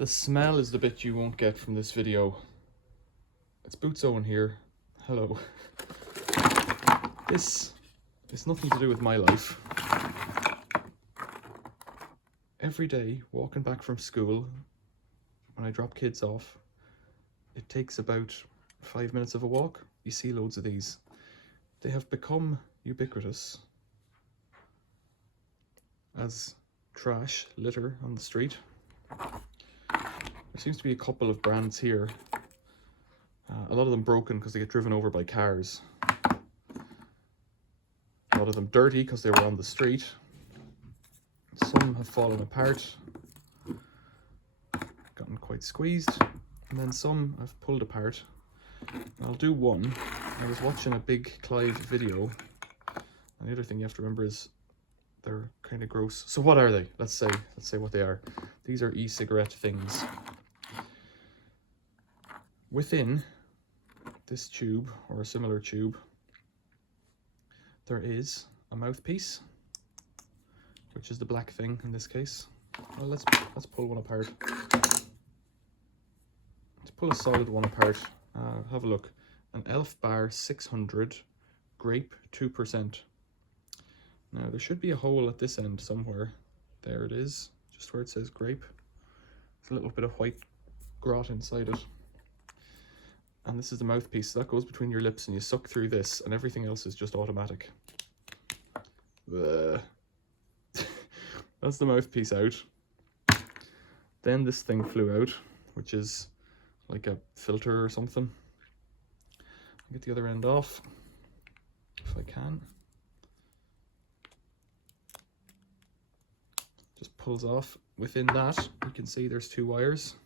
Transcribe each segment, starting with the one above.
The smell is the bit you won't get from this video. It's Boots Owen here. Hello. This is nothing to do with my life. Every day, walking back from school, when I drop kids off, it takes about 5 minutes of a walk. You see loads of these. They have become ubiquitous as trash, litter on the street. There seems to be a couple of brands here. A lot of them broken because they get driven over by cars. A lot of them dirty because they were on the street. Some have fallen apart, gotten quite squeezed, and then some I've pulled apart. I'll do one. I was watching a Big Clive video, and the other thing you have to remember is they're kind of gross. So what are they? Let's say what they are. These are e-cigarette things. Within this tube, or a similar tube, there is a mouthpiece, which is the black thing in this case. Well, let's pull one apart. Let's pull a solid one apart. Have a look. An Elf Bar 600 grape 2%. Now there should be a hole at this end somewhere. There it is, just where it says grape. There's a little bit of white grot inside it. And this is the mouthpiece. That goes between your lips and you suck through this, and everything else is just automatic. That's the mouthpiece out. Then this thing flew out, which is like a filter or something. I'll get the other end off if I can. Just pulls off. Within that, you can see there's 2 wires.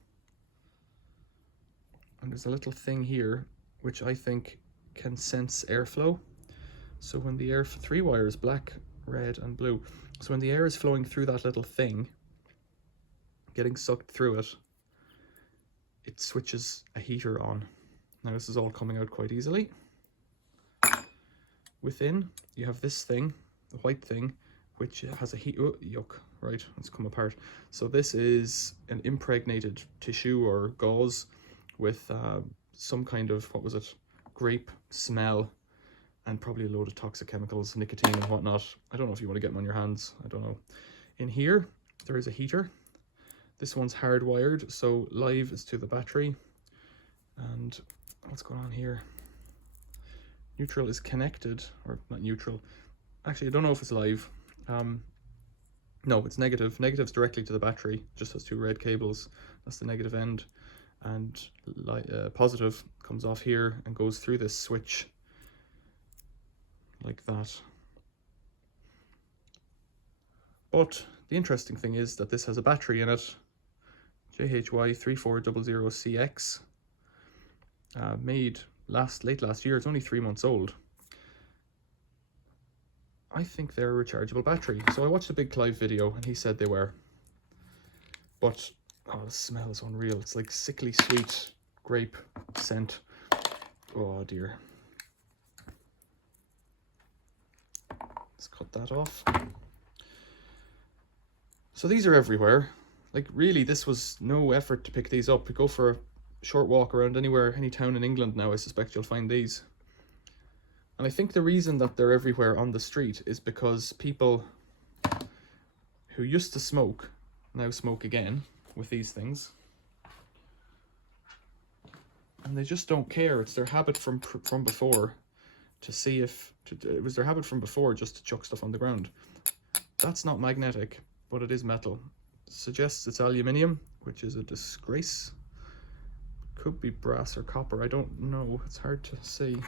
And there's a little thing here, which I think can sense airflow. So when the air, 3 wires, black, red, and blue. So when the air is flowing through that little thing, getting sucked through it, it switches a heater on. Now this is all coming out quite easily. Within, you have this thing, the white thing, which has a heat, oh, yuck, right, it's come apart. So this is an impregnated tissue or gauze with some kind of, what was it, grape smell, and probably a load of toxic chemicals, nicotine and whatnot. I don't know if you want to get them on your hands, I don't know. In here, there is a heater. This one's hardwired, so live is to the battery. And what's going on here? Neutral is connected, or not neutral. Actually, I don't know if it's live. No, it's negative. Negative's directly to the battery, just has 2 red cables. That's the negative end. And positive comes off here and goes through this switch like that. But the interesting thing is that this has a battery in it, JHY3400CX, made late last year. It's only 3 months old. I think they're a rechargeable battery. So I watched a Big Clive video and he said they were. But oh, the smell is unreal. It's like sickly sweet grape scent. Oh dear. Let's cut that off. So these are everywhere. Like really, this was no effort to pick these up. You go for a short walk around anywhere, any town in England now, I suspect you'll find these. And I think the reason that they're everywhere on the street is because people who used to smoke now smoke again with these things. And they just don't care. It's their habit from before to see if... it was their habit from before just to chuck stuff on the ground. That's not magnetic, but it is metal. Suggests it's aluminium, which is a disgrace. Could be brass or copper, I don't know. It's hard to see.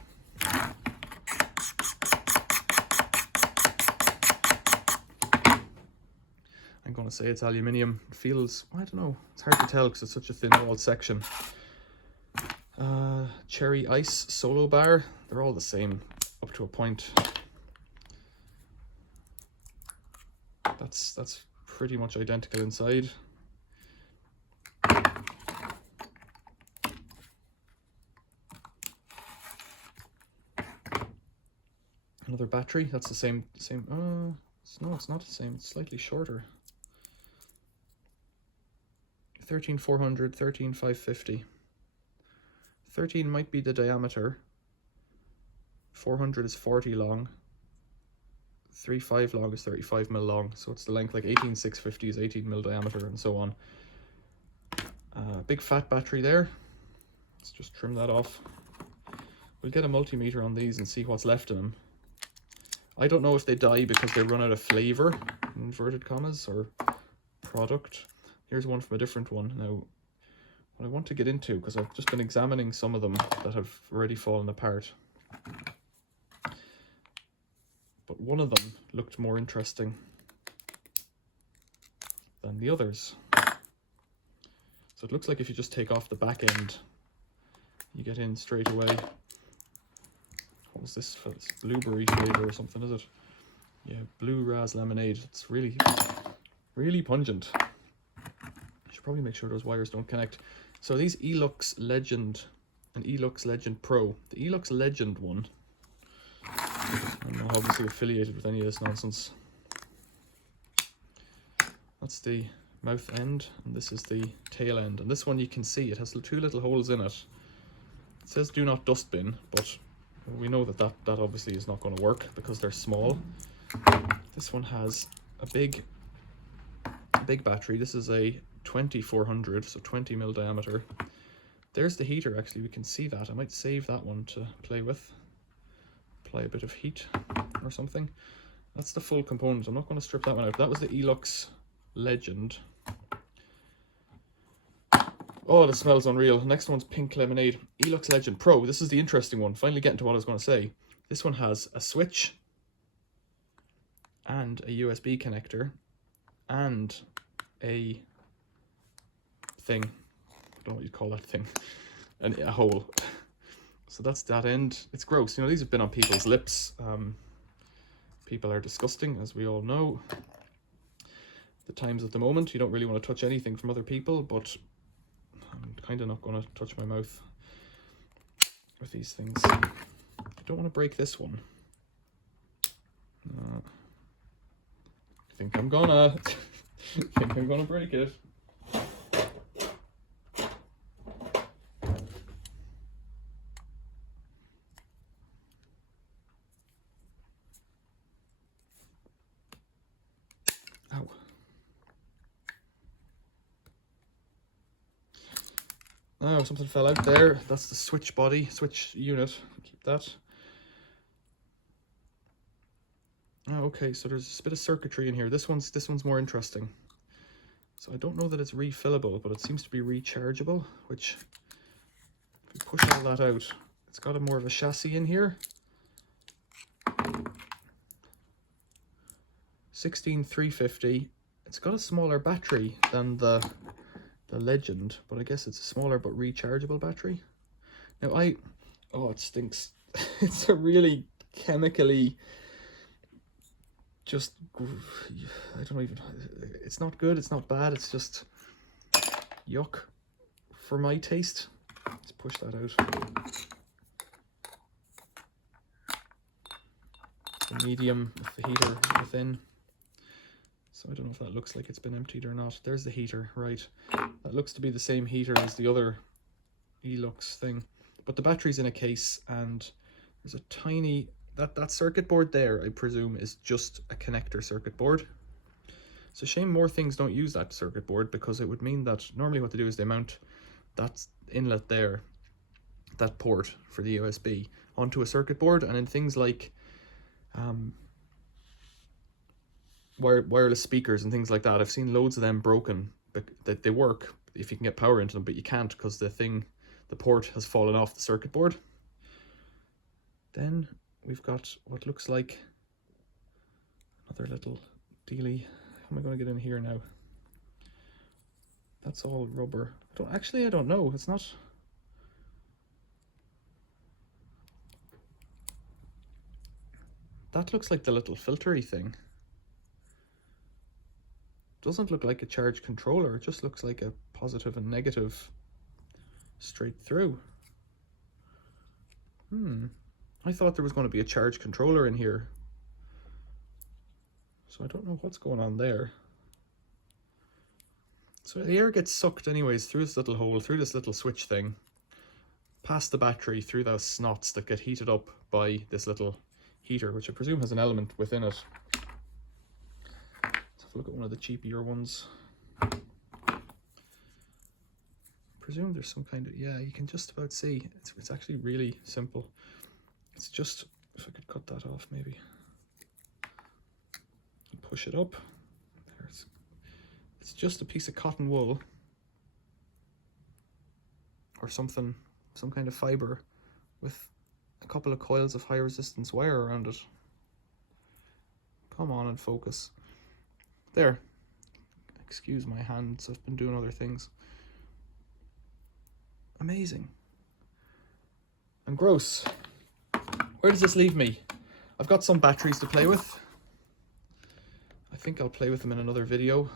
I'm going to say it's aluminium. It feels, I don't know, it's hard to tell because it's such a thin walled section. Cherry Ice Solo Bar, they're all the same up to a point. That's pretty much identical inside. Another battery, that's the same, no, it's not the same, it's slightly shorter. 13400, 13550. 13 might be the diameter. 400 is 40 long. 35 long is 35 mil long, so it's the length, like 18650 is 18 mil diameter, and so on. Big fat battery there. Let's just trim that off. We'll get a multimeter on these and see what's left in them. I don't know if they die because they run out of flavor, in inverted commas, or product. Here's one from a different one. Now, what I want to get into, because I've just been examining some of them that have already fallen apart, but one of them looked more interesting than the others. So it looks like if you just take off the back end, you get in straight away. What was this? It's blueberry flavor or something, is it? Yeah, blue ras lemonade. It's really, really pungent. I should probably make sure those wires don't connect. So these Elux Legend and Elux Legend Pro. The Elux Legend one, I'm not obviously affiliated with any of this nonsense. That's the mouth end, and this is the tail end. And this one, you can see it has two little holes in it. It says do not dustbin, but we know that obviously is not going to work because they're small. This one has a big battery. This is a 2400, so 20 mil diameter. There's the heater, actually, we can see that. I might save that one to play with. Apply a bit of heat or something. That's the full component. I'm not going to strip that one out. That was the Elux Legend. Oh, this smells unreal. Next one's pink lemonade. Elux Legend Pro. This is the interesting one. Finally getting to what I was going to say. This one has a switch and a USB connector and a thing. I don't know what you'd call that thing. And a hole. So that's that end. It's gross. You know, these have been on people's lips. People are disgusting, as we all know. The times at the moment, you don't really want to touch anything from other people, but I'm kind of not going to touch my mouth with these things. I don't want to break this one. I think I'm gonna. I think I'm gonna break it. Ow. Oh, something fell out there. That's the switch body, switch unit. Keep that. Oh, okay, so there's a bit of circuitry in here. This one's more interesting. So I don't know that it's refillable, but it seems to be rechargeable, which, if we push all that out, it's got a more of a chassis in here. 16350. It's got a smaller battery than the Legend, but I guess it's a smaller but rechargeable battery. Now oh, it stinks. It's a really chemically, just, I don't even, it's not good, it's not bad, it's just yuck for my taste. Let's push that out. The medium with the heater within. So I don't know if that looks like it's been emptied or not. There's the heater, right. That looks to be the same heater as the other Elux thing. But the battery's in a case, and there's a tiny, that circuit board there, I presume, is just a connector circuit board. It's a shame more things don't use that circuit board, because it would mean that normally what they do is they mount that inlet there, that port for the USB, onto a circuit board, and in things like wireless speakers and things like that, I've seen loads of them broken, but they work if you can get power into them, but you can't because the port has fallen off the circuit board. Then we've got what looks like another little dealie. How am I going to get in here now? That's all rubber. I don't know. It's not. That looks like the little filtery thing. Doesn't look like a charge controller. It just looks like a positive and negative straight through. I thought there was going to be a charge controller in here. So I don't know what's going on there. So the air gets sucked anyways through this little hole, through this little switch thing, past the battery, through those snots that get heated up by this little heater, which I presume has an element within it. Let's have a look at one of the cheapier ones. Presume there's some kind of, yeah, you can just about see. It's actually really simple. It's just, if I could cut that off maybe. Push it up. It's just a piece of cotton wool or something, some kind of fiber with a couple of coils of high resistance wire around it. Come on and focus. There. Excuse my hands, I've been doing other things. Amazing. And gross. Where does this leave me? I've got some batteries to play with. I think I'll play with them in another video.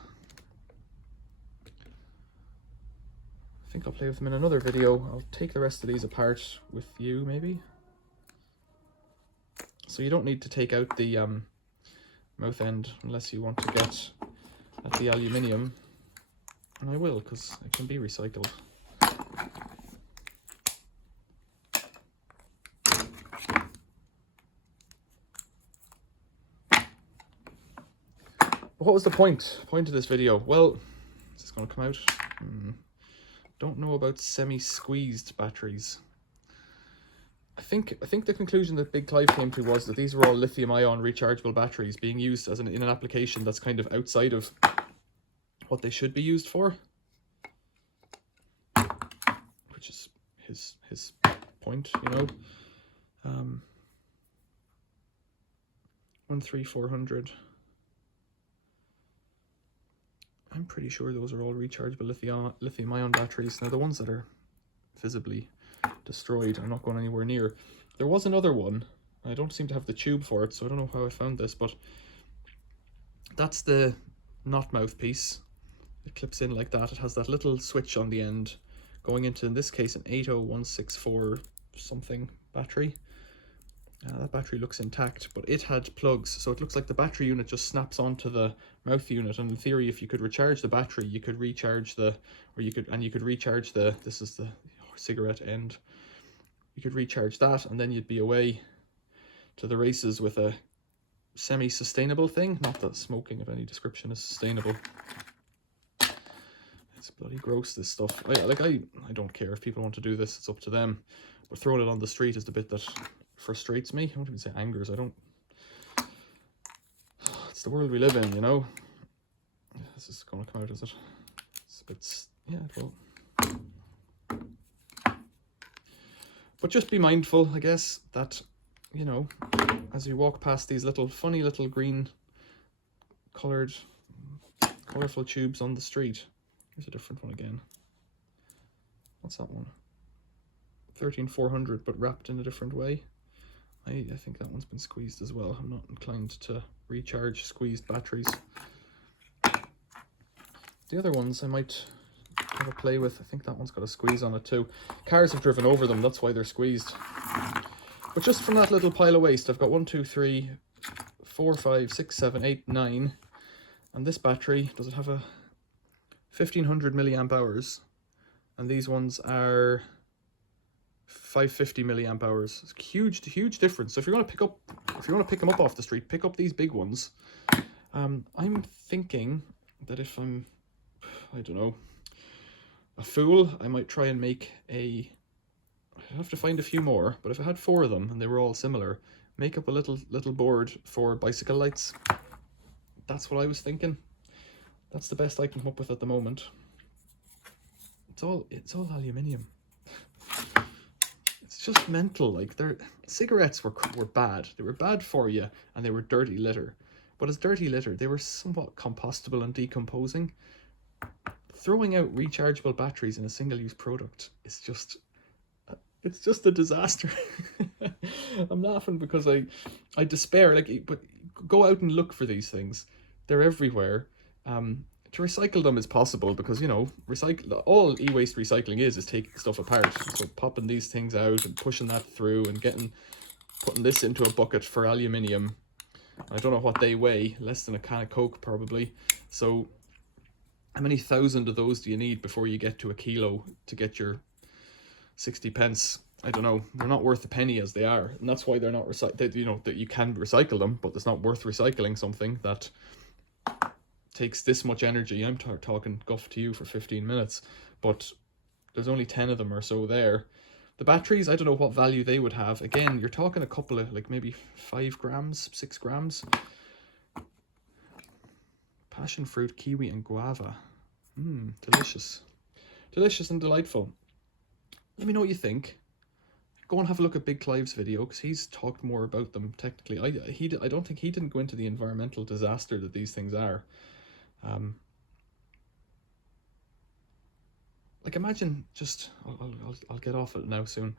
I'll take the rest of these apart with you, maybe. So you don't need to take out the mouth end unless you want to get at the aluminium. And I will, because it can be recycled. But what was the point of this video? Well, is this going to come out? Don't know about semi-squeezed batteries. I think the conclusion that Big Clive came to was that these were all lithium-ion rechargeable batteries being used as in an application that's kind of outside of what they should be used for, which is his point, you know. 13400. I'm pretty sure those are all rechargeable lithium-ion batteries. Now, the ones that are visibly destroyed, I'm not going anywhere near. There was another one. I don't seem to have the tube for it, so I don't know how I found this, but that's the knot mouthpiece. It clips in like that. It has that little switch on the end going into, in this case, an 80164 something battery. That battery looks intact, but it had plugs, so it looks like the battery unit just snaps onto the mouth unit. And in theory, if you could recharge the battery, you could recharge the, or you could recharge the, this is the cigarette end. You could recharge that, and then you'd be away to the races with a semi-sustainable thing. Not that smoking of any description is sustainable. It's bloody gross, this stuff. I don't care if people want to do this; it's up to them. But throwing it on the street is the bit that frustrates me. I won't even say angers. It's the world we live in, you know. This is going to come out, is it? It's a bit, yeah, well. But just be mindful, I guess, that, you know, as you walk past these funny little green colourful tubes on the street. Here's a different one again. What's that one? 13400, but wrapped in a different way. I think that one's been squeezed as well. I'm not inclined to recharge squeezed batteries. The other ones I might have a play with. I think that one's got a squeeze on it too. Cars have driven over them, that's why they're squeezed. But just from that little pile of waste, I've got 1, 2, 3, 4, 5, 6, 7, 8, 9. And this battery, does it have a 1500 milliamp hours? And these ones are 550 milliamp hours. It's a huge difference. So if you want to pick them up off the street, pick up these big ones. I'm thinking that if I'm, I don't know, a fool, I might try and make I'd have to find a few more, but if I had 4 of them and they were all similar, make up a little board for bicycle lights. That's what I was thinking. That's the best I can come up with at the moment. It's all aluminium. It's just mental. Like, cigarettes were bad. They were bad for you, and they were dirty litter. But as dirty litter, they were somewhat compostable and decomposing. Throwing out rechargeable batteries in a single-use product is just, it's just a disaster. I'm laughing because I despair. Like, but go out and look for these things. They're everywhere. To recycle them is possible because, you know, all e-waste recycling is taking stuff apart. So popping these things out and pushing that through and putting this into a bucket for aluminium. I don't know what they weigh, less than a can of Coke probably. So How many thousand of those do you need before you get to a kilo to get your 60 pence? I don't know. They're not worth a penny as they are, and that's why they're not recycled. You know that you can recycle them, but it's not worth recycling something that takes this much energy. I'm talking guff to you for 15 minutes, but there's only 10 of them or so there. The batteries, I don't know what value they would have. Again, you're talking a couple of, like maybe 5 grams, 6 grams. Passion fruit, kiwi, and guava. Delicious. Delicious and delightful. Let me know what you think. Go and have a look at Big Clive's video, because he's talked more about them technically. I don't think he didn't go into the environmental disaster that these things are. Like imagine just, I'll get off it now soon.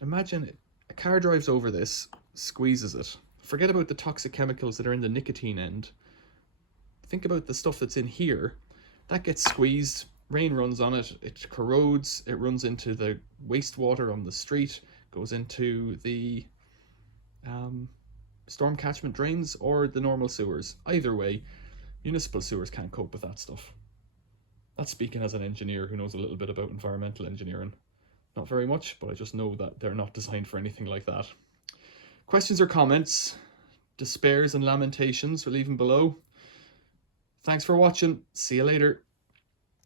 Imagine a car drives over this, squeezes it. Forget about the toxic chemicals that are in the nicotine end. Think about the stuff that's in here. That gets squeezed, rain runs on it, it corrodes, it runs into the wastewater on the street, goes into the storm catchment drains or the normal sewers. Either way, municipal sewers can't cope with that stuff. That's speaking as an engineer who knows a little bit about environmental engineering. Not very much, but I just know that they're not designed for anything like that. Questions or comments, despairs and lamentations, we'll leave them below. Thanks for watching. See you later.